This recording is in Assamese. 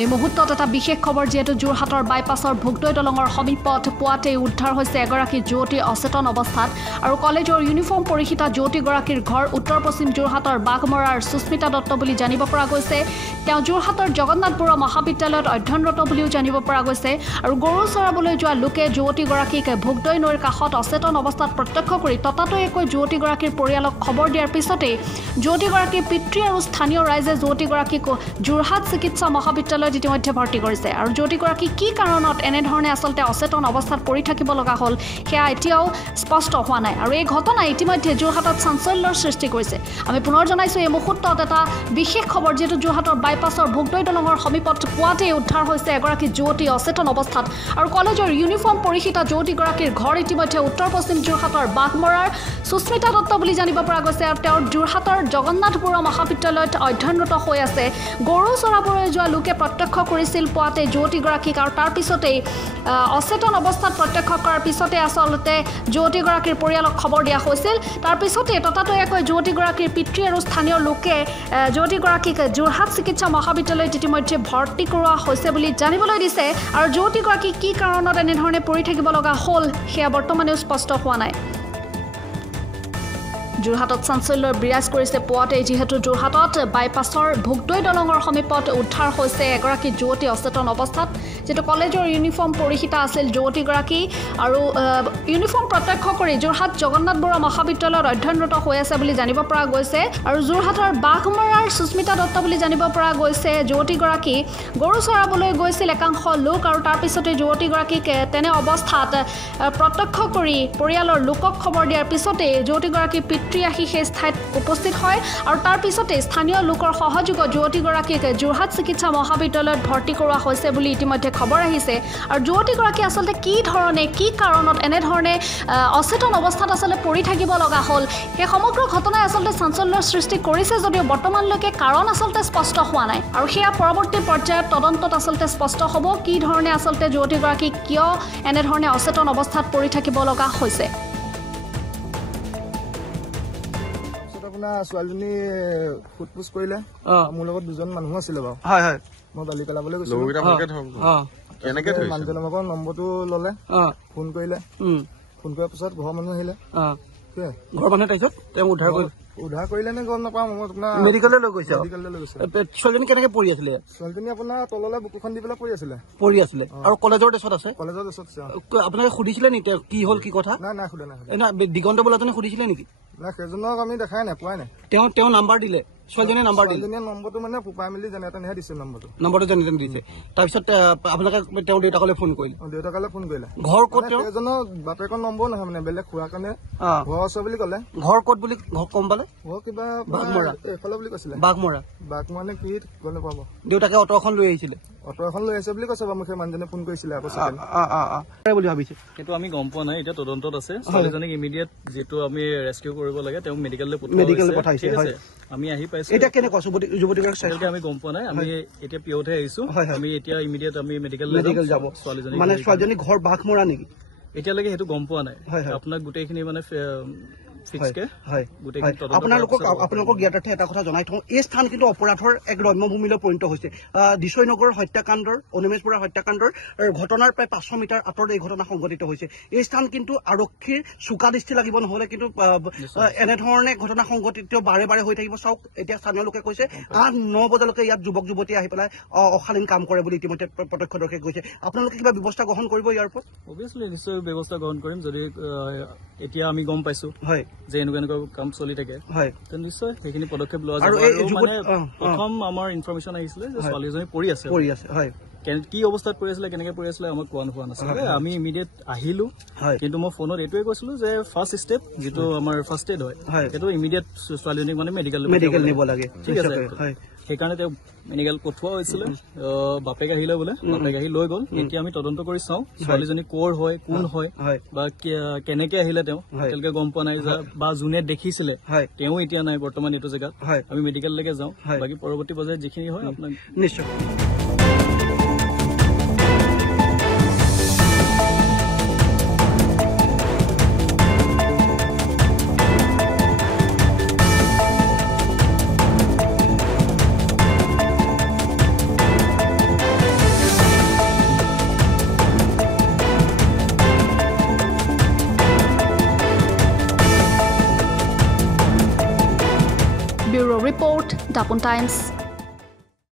এই মুহূৰ্তত এটা বিশেষ খবৰ যেহেতু যোৰহাটৰ বাইপাছৰ ভোগদৈ দলঙৰ সমীপত পুৱাতে উদ্ধাৰ হৈছে এগৰাকী যুৱতী অচেতন অৱস্থাত আৰু কলেজৰ ইউনিফৰ্ম পৰিহিতা যুৱতীগৰাকীৰ ঘৰ উত্তৰ পশ্চিম যোৰহাটৰ বাঘমৰাৰ সুস্মিতা দত্ত বুলি জানিব পৰা গৈছে। তেওঁ যোৰহাটৰ জগন্নাথ বৰুৱা মহাবিদ্যালয়ত অধ্যয়নৰত বুলিও জানিব পৰা গৈছে আৰু গৰু চৰাবলৈ যোৱা লোকে যুৱতীগৰাকীক ভোগদৈ নৈৰ কাষত অচেতন অৱস্থাত প্ৰত্যক্ষ কৰি ততাতৈয়াকৈ যুৱতীগৰাকীৰ পৰিয়ালক খবৰ দিয়াৰ পিছতেই যুৱতীগৰাকীৰ পিতৃ আৰু স্থানীয় ৰাইজে যুৱতীগৰাকীক যোৰহাট চিকিৎসা মহাবিদ্যালয় ইতিমধ্যে ভৰ্তি কৰিছে আৰু যুৱতীগৰাকী কি কাৰণত এনেধৰণে আচলতে অচেতন অৱস্থাত পৰি থাকিব লগা হ'ল সেয়া এতিয়াও স্পষ্ট হোৱা নাই আৰু এই ঘটনাই ইতিমধ্যে যোৰহাটত চাঞ্চল্যৰ সৃষ্টি কৰিছে। আমি পুনৰ জনাইছোঁ এই মুহূৰ্তত এটা বিশেষ খবৰ যিহেতু যোৰহাটৰ বাইপাছৰ ভোগদৈ দলঙৰ সমীপত পুৱাতে উদ্ধাৰ হৈছে এগৰাকী যুৱতী অচেতন অৱস্থাত আৰু কলেজৰ ইউনিফৰ্ম পৰিহিতা যুৱতীগৰাকীৰ ঘৰ ইতিমধ্যে উত্তৰ পশ্চিম যোৰহাটৰ বাঘমৰাৰ সুস্মিতা দত্ত বুলি জানিব পৰা গৈছে আৰু তেওঁৰ যোৰহাটৰ জগন্নাথ বৰুৱা মহাবিদ্যালয়ত অধ্যয়নৰত হৈ আছে। গৰু চৰাবলৈ যোৱা লোকে প্ৰত্যক্ষ কৰিছিল পুৱাতে যুৱতীগৰাকীক আৰু তাৰ পিছতেই অচেতন অৱস্থাত প্ৰত্যক্ষ কৰাৰ পিছতে আচলতে যুৱতীগৰাকীৰ পৰিয়ালক খবৰ দিয়া হৈছিল। তাৰ পিছতে ততাতৈয়াকৈ যুৱতীগৰাকীৰ পিতৃ আৰু স্থানীয় লোকে যুৱতীগৰাকীক যোৰহাট চিকিৎসা মহাবিদ্যালয়ত ইতিমধ্যে ভৰ্তি কৰোৱা হৈছে বুলি জানিবলৈ দিছে আৰু যুৱতীগৰাকী কি কাৰণত এনেধৰণে পৰি থাকিব লগা হ'ল সেয়া বৰ্তমানেও স্পষ্ট হোৱা নাই। যোৰহাটত চাঞ্চল্যৰ বিৰাজ কৰিছে পুৱাতে যিহেতু যোৰহাটত বাইপাছৰ ভোগদৈ দলঙৰ সমীপত উদ্ধাৰ হৈছে এগৰাকী যুৱতী অচেতন অৱস্থাত যিটো কলেজৰ ইউনিফৰ্ম পৰিহিতা আছিল যুৱতীগৰাকী আৰু ইউনিফৰ্ম প্ৰত্যক্ষ কৰি যোৰহাট জগন্নাথ বৰুৱা মহাবিদ্যালয়ত অধ্যয়নৰত হৈ আছে বুলি জানিব পৰা গৈছে আৰু যোৰহাটৰ বাঘমৰাৰ সুস্মিতা দত্ত বুলি জানিব পৰা গৈছে। যুৱতীগৰাকী গৰু চৰাবলৈ গৈছিল একাংশ লোক আৰু তাৰপিছতে যুৱতীগৰাকীক তেনে অৱস্থাত প্ৰত্যক্ষ কৰি পৰিয়ালৰ লোকক খবৰ দিয়াৰ পিছতে যুৱতীগৰাকীৰ আহি সেই ঠাইত উপস্থিত হয় আৰু তাৰ পিছতে স্থানীয় লোকৰ সহযোগত যুৱতীগৰাকীক যোৰহাট চিকিৎসা মহাবিদ্যালয়ত ভৰ্তি কৰোৱা হৈছে বুলি ইতিমধ্যে খবৰ আহিছে আৰু যুৱতীগৰাকী আচলতে কি ধৰণে কি কাৰণত এনেধৰণে অচেতন অৱস্থাত আচলতে পৰি থাকিব লগা হ'ল সেই সমগ্ৰ ঘটনাই আচলতে চাঞ্চল্যৰ সৃষ্টি কৰিছে যদিও বৰ্তমানলৈকে কাৰণ আচলতে স্পষ্ট হোৱা নাই আৰু সেয়া পৰৱৰ্তী পৰ্যায়ত তদন্তত আচলতে স্পষ্ট হ'ব কি ধৰণে আচলতে যুৱতীগৰাকী কিয় এনেধৰণে অচেতন অৱস্থাত পৰি থাকিব লগা হৈছে। ছোৱালীজনী ফুটপুচ কৰিলে মোৰ লগত দুজন মানুহ আছিলে বাৰু মই বালি পেলাবলৈ গৈছিলো মানুহজনৰ ভাগৰ নম্বৰটো ললে ফোন কৰিলে ফোন কৰাৰ পিছত ঘৰৰ মানুহ আহিলে ঘৰৰ মানুহে তাৰপিছত তেওঁ উদ্ধাৰ কৰিলে নে গম নাপাওঁ মই আপোনাৰ মেডিকেললৈ লৈ গৈছে। ছোৱালীজনী কেনেকে পৰি আছিলে? ছোৱালীজনী আপোনাৰ তললৈ বুকুখন দি পেলাই পৰি আছিলে আৰু কলেজৰ ড্ৰেছত আছে? কলেজৰ ড্ৰেছত আছে। আপোনালোকে সুধিছিলে নেকি কি হ'ল কি কথা? নাই সোধা নাই। দিগন্ত বোলাজনে সুধিছিলে নেকি? নাই সেইজনক আমি দেখাই নাই পোৱাই নাই। তেওঁ নাম্বাৰ দিলে ছোৱালীজনীয়ে নাম্বাৰ দিলে নম্বৰটো মানে ফুপাই মেলি যেনে তেনেহে দিছে নম্বৰটো যেনে তেনে দিছে। তাৰপিছত আপোনালোকে তেওঁৰ দেউতাকলৈ ফোন কৰিলে? দেউতাকলৈ ফোন কৰিলে। ঘৰ ক'ত? এজনৰ বাপেকৰ নম্বৰ নহয় মানে বেলেগ খোৱাৰ কাৰণে ঘৰ আছে বুলি ক'লে। ঘৰ ক'ত বুলি গম পালে? ঘৰ কিবা এইফালে বুলি কৈছিলে। বাঘমৰা মানে কি গম নাপাব। দেউতাকে অটো এখন লৈ আহিছিলে? অটো এখন লৈ আহিছে বুলি কৈছে বাৰু। মোক সেই মানুহজনে ফোন কৰিছিলে বুলি ভাবিছে। সেইটো আমি গম পোৱা নাই, এতিয়া তদন্তত আছে। ছোৱালীজনীক ইমিডিয়েট যিটো আমি ৰেস্কিউ কৰিব লাগে তেওঁক মেডিকেললৈ পঠাইছে। আমি আহি পাইছো। এতিয়া কেনেকুৱা যুৱতীগৰাকী আমি গম পোৱা নাই, আমি এতিয়া পিয়তহে আহিছো। আমি এতিয়া ইমিডিয়েট আমি মেডিকেল যাব। মানে ছোৱালীজনী ঘৰ বাঘমৰা নেকি? এতিয়ালৈকে সেইটো গম পোৱা নাই। আপোনাক গোটেইখিনি মানে আপোনালোকক জ্ঞাতাৰ্থে এটা কথা জনাই থওঁ, এই স্থান কিন্তু অপৰাধৰ এক ৰম্যভূমিলৈ পৰিণত হৈছে। দিছৈনগৰ হত্যাকাণ্ডৰ অনিমেষ বৰুৱাৰ হত্যাকাণ্ডৰ ঘটনাৰ প্ৰায় 500 মিটাৰ আঁতৰত এই ঘটনা সংঘটিত হৈছে। এই স্থান কিন্তু আৰক্ষীৰ চোকা দৃষ্টি লাগিব, নহলে কিন্তু এনেধৰণে ঘটনা সংঘটিত বাৰে বাৰে হৈ থাকিব। চাওক এতিয়া স্থানীয় লোকে কৈছে 8-9 বজালৈকে ইয়াত যুৱক যুৱতী আহি পেলাই অশালীন কাম কৰে বুলি ইতিমধ্যে প্ৰত্যক্ষদৰ্শীয়ে কৈছে। আপোনালোকে কিবা ব্যৱস্থা গ্ৰহণ কৰিব ইয়াৰ ওপৰত? অভিয়াছলি নিশ্চয় ব্যৱস্থা গ্ৰহণ কৰিম। যদি এতিয়া আমি গম পাইছো যে এনেকুৱা কাম চলি থাকে নিশ্চয় সেইখিনি পদক্ষেপ লোৱা যাব। মানে প্ৰথম আমাৰ ইনফৰমেশ্যন আহিছিলে যে ছোৱালীজনী পৰি আছে কি অৱস্থাত পৰি আছিলে কেনেকে পৰি আছিলে আমাক কোৱা নোহোৱা নাছিলে। আমি ইমিডিয়েট আহিলো, কিন্তু মই ফোনত এইটোৱে কৈছিলো যে ফাৰ্ষ্ট ষ্টেপ যিটো আমাৰ ফাৰ্ষ্ট এড হয় সেইটো ইমিডিয়েট ছোৱালীজনীক মানে মেডিকেল নিব লাগে। ঠিক আছে, সেইকাৰণে তেওঁ মেডিকেল পঠোৱা হৈছিলে। বাপেক আহিলে বোলে, বাপেক আহি লৈ গ'ল। এতিয়া আমি তদন্ত কৰি চাওঁ ছোৱালীজনী কৰ হয়, কোন হয় বা কেনেকে আহিলে তেওঁ এতিয়ালৈকে গম পোৱা নাই, বা যোনে দেখিছিলে তেওঁ এতিয়া নাই বৰ্তমান এইটো জেগাত। আমি মেডিকেললৈকে যাওঁ, বাকী পৰৱৰ্তী পৰ্যায়ত যিখিনি হয় আপোনাক নিশ্চয় ব্যুৰো ৰিপৰ্ট দাপোন টাইমছ